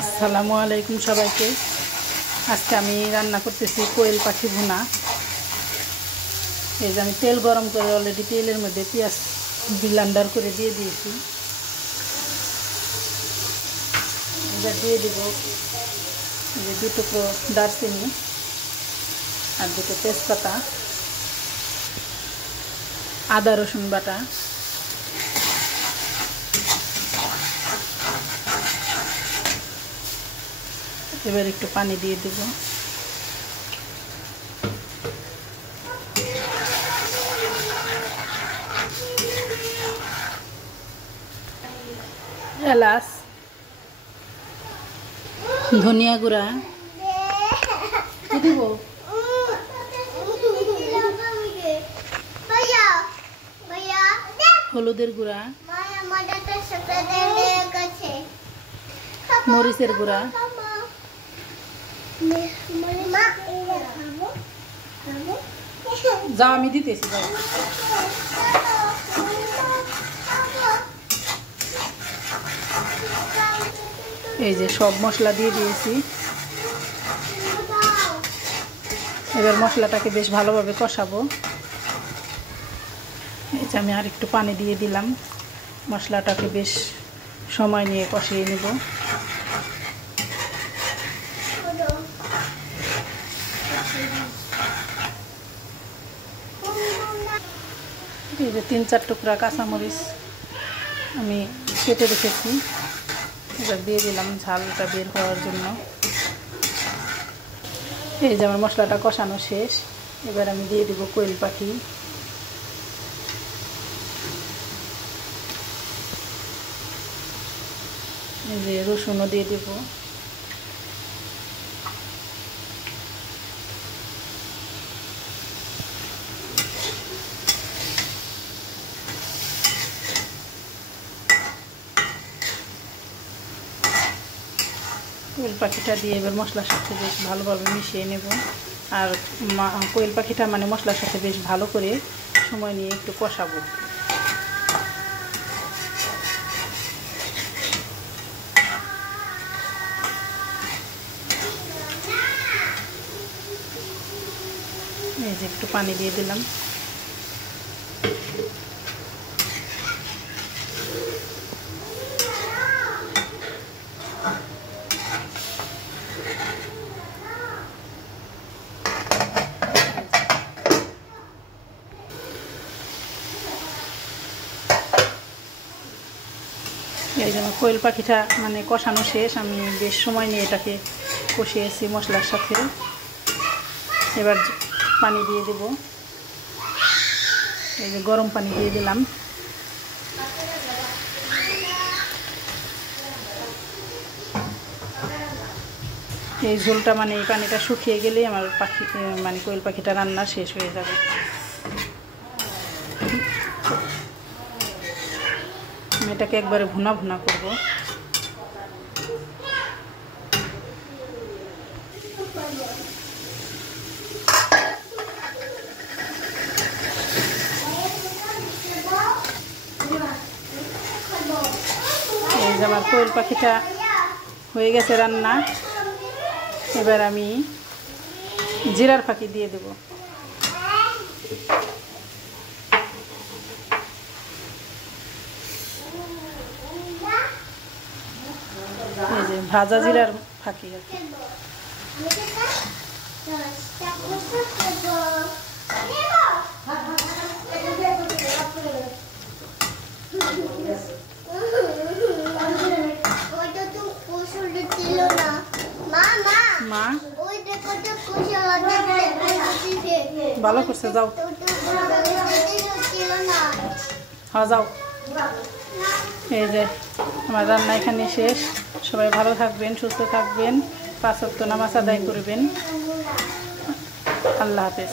আসসালামু আলাইকুম সবাইকে। আজকে আমি রান্না করতেছি কোয়েল পাখি ভুনা। এই যে আমি তেল গরম করে অলরেডি তেলের মধ্যে পেঁয়াজ ব্লেন্ডার করে দিয়ে দিয়েছি। এবার দিয়ে দেব এই যে 2 টুকরো দারচিনি আর 2টো তেজপাতা, আদা রসুন বাটা, এবার একটু পানি দিয়ে দেব। এলাচ, ধনিয়া গুঁড়া দিব, হলুদের গুঁড়া, মরিচের গুঁড়া, যা আমি দিতেছি। এই যে সব মশলা দিয়ে দিয়েছি। এবার মশলাটাকে বেশ ভালোভাবে কষাবো। এই যে আমি আর একটু পানি দিয়ে দিলাম। মশলাটাকে বেশ সময় নিয়ে কষিয়ে নেব। এই যে 3-4 টুকরা কাঁচামরিচ আমি কেটে রেখেছি, এবার দিয়ে দিলাম ঝালটা বের হওয়ার জন্য। এই যে আমার মশলাটা কষানো শেষ। এবার আমি দিয়ে দেব কোয়েল পাখি। এই যে রসুনও দিয়ে দেব। কোয়েল পাখিটা দিয়ে এবার মশলার সাথে বেশ ভালোভাবে মিশিয়ে নেব। আর কোয়েল পাখিটা মানে মশলার সাথে বেশ ভালো করে সময় নিয়ে একটু কষাবো। এই যে একটু পানি দিয়ে দিলাম। এই জন্য কোয়েল পাখিটা মানে কষানো শেষ। আমি বেশ সময় নিয়ে এটাকে কষিয়েছি মশলার সাথে। এবার পানি দিয়ে দেব। এই যে গরম পানি দিয়ে দিলাম। এই ঝোলটা মানে এই পানিটা শুকিয়ে গেলেই আমার পাখি মানে কোয়েল পাখিটা রান্না শেষ হয়ে যাবে। আমি এটাকে একবারে ভুনা ভুনা করব। এই যে আমার কোয়েল পাখিটা হয়ে গেছে রান্না। এবার আমি জিরার ফাঁকি দিয়ে দেব। এই যে ভাজা জিরার ফাঁকি আর কি। মা ভালো করছে, যাও হ্যাঁ যাও। এই যে আমার রান্না এখানে শেষ। সবাই ভালো থাকবেন, সুস্থ থাকবেন, 5 ওয়াক্ত নামাজ আদায় করবেন। আল্লাহ হাফেজ।